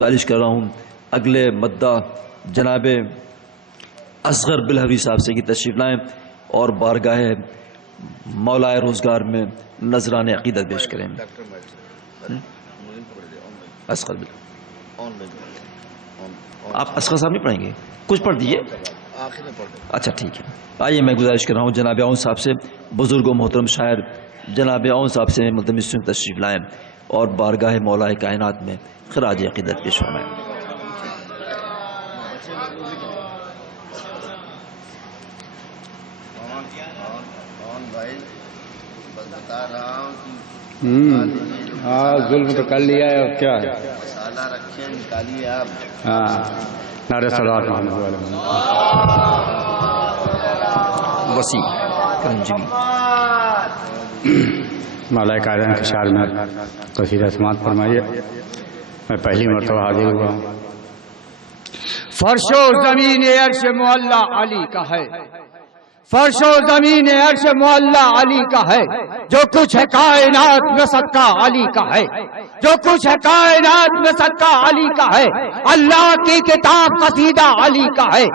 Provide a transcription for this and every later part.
گزارش کر رہا ہوں اگلے مدہ جناب اصغر بلہوی صاحب سے کی تشریف لائیں اور بارگاہ مولائے روزگار میں نذران عقیدت پیش کریں. اصغر بلہوی آپ اصغر صاحب نہیں پڑھیں گے؟ کچھ پڑھ دیجیے. اچھا ٹھیک ہے. آئیے میں گزارش کر رہا ہوں جناب اون صاحب سے، بزرگ و محترم شاعر جناب اون صاحب سے ملتمس سے تشریف لائیں اور بارگاہ مولائے کائنات میں خراج عقیدت پیش فرمائیں. ظلم تو کر لیا ہے، اب کیا ہے؟ مسالہ رکھیں نکالیے آپ. نعرہ صلوات محمد وسیع کرنجوی مولائے کائنات کے شعر میں قصیدہ سماعت فرمائیے. میں پہلی مرتبہ حاضر ہوا ہوں. فرش و زمین عرش معلی علی کا ہے، فرش و زمین عرش معلی علی کا ہے، جو کچھ ہے کائنات میں صدقہ علی کا ہے، جو کچھ ہے کائنات میں صدقہ علی کا ہے. اللہ کی کتاب قصیدہ علی کا ہے،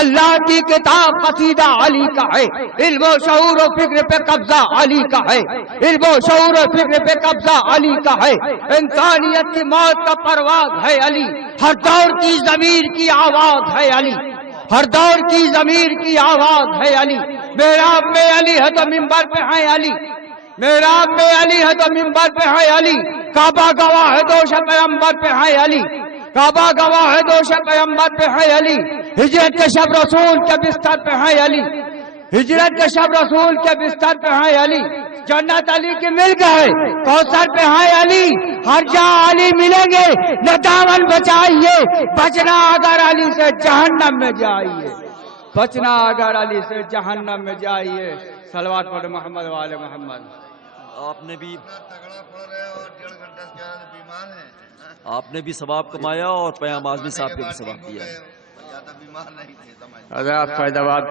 اللہ کی کتاب قصیدہ علی کا ہے. علم و شعور و فکر پہ قبضہ علی کا ہے، علم و شعور و فکر پہ قبضہ علی کا ہے. انسانیت کی موت کا پرواز ہے علی، ہر دور کی ضمیر کی آواز ہے علی، ہر دور کی ضمیر کی آواز ہے علی. محراب میں علی ہے تو منبر پہ ہے علی، محراب میں علی ہے تو منبر پہ ہے علی. کعبہ گواہ ہے دوش پیغمبر پہ ہے علی، کعبہ گواہ ہے دوش پیغمبر پہ ہے علی. ہجرت کے شب رسول کے بستر پہ ہے علی، ہجرت کے شب رسول کے بستر پہ ہے علی. جنت علی کی مل گئے کوثر پہ ہے علی، ہر جا علی ملیں گے نہ دامن بچائیے. بچنا اگر علی سے جہنم میں جائیے، بچنا اگر علی سے جہنم میں جائیے. صلوات پڑھ محمد والے محمد. آپ نے بھی ثواب کمایا اور پیام اعظمی صاحب کو بھی ثواب دیا. حضرات فیض آباد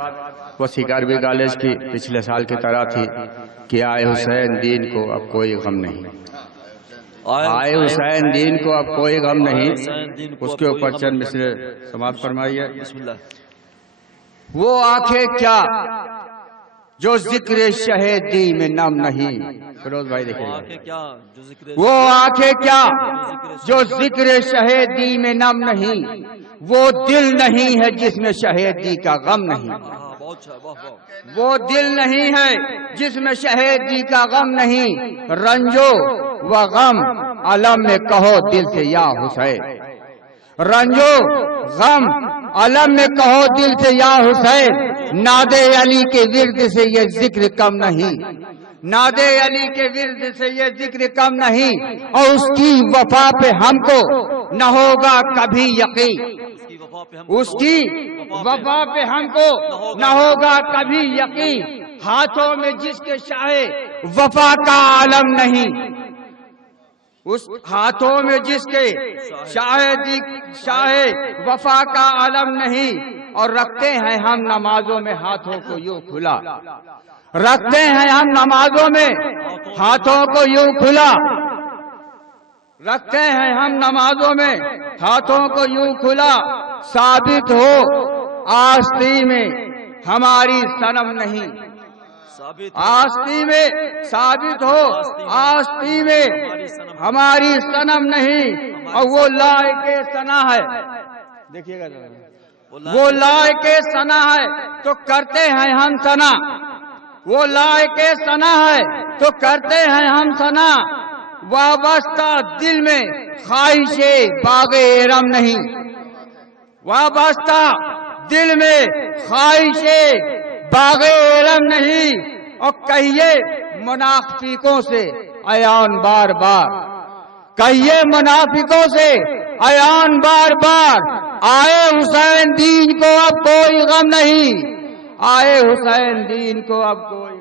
وسیع عربی کالج کی پچھلے سال کی طرح تھی کہ آئے حسین دین کو اب کوئی غم نہیں، آئے حسین دین کو اب کوئی غم نہیں. اس کے اوپر چند مصرے سماعت فرمائیے. بسم اللہ. وہ آنکھیں کیا جو ذکر شہیدی میں نم نہیں. فیروز بھائی دیکھیں گے. وہ آنکھیں کیا جو ذکر شہیدی میں نم نہیں، وہ دل نہیں ہے جس میں شہیدی کا غم نہیں، وہ دل نہیں ہے جس میں شہیدی کا غم نہیں. رنجو و غم علم میں کہو دل سے یا حسین، رنجو غم علم میں کہو دل سے یا حسین. ناد علی کے ورد سے یہ ذکر کم نہیں، ناد علی کے ورد سے یہ ذکر کم نہیں. اور اس کی وفا پہ ہم کو نہ ہوگا کبھی یقین، اس کی وفا پہ ہم کو نہ ہوگا کبھی یقین. ہاتھوں میں جس کے شاہ وفا کا عالم نہیں، اس ہاتھوں میں جس کے شاہ وفا کا علم نہیں. اور رکھتے ہیں ہم نمازوں میں ہاتھوں کو یوں کھلا، رکھتے ہیں ہم نمازوں میں ہاتھوں کو یوں کھلا، رکھتے ہیں ہم نمازوں میں ہاتھوں کو یوں کھلا. ثابت ہو آستی میں ہماری صنم نہیں، آستی میں ثابت ہو آستی میں ہماری صنم نہیں. اور وہ لائق ثنا ہے، دیکھیے گا وہ لائق ثنا ہے تو کرتے ہیں ہم ثنا، وہ لائق ثنا ہے تو کرتے ہیں ہم ثنا. وابستہ دل میں خواہش باغ ارم نہیں، وابستہ دل میں خواہش باغ ارم نہیں. اور کہیے منافقوں سے عیان بار بار، کہیے منافقوں سے عیان بار بار. آئے حسین دین کو اب کوئی غم نہیں، آئے حسین دین کو اب کوئی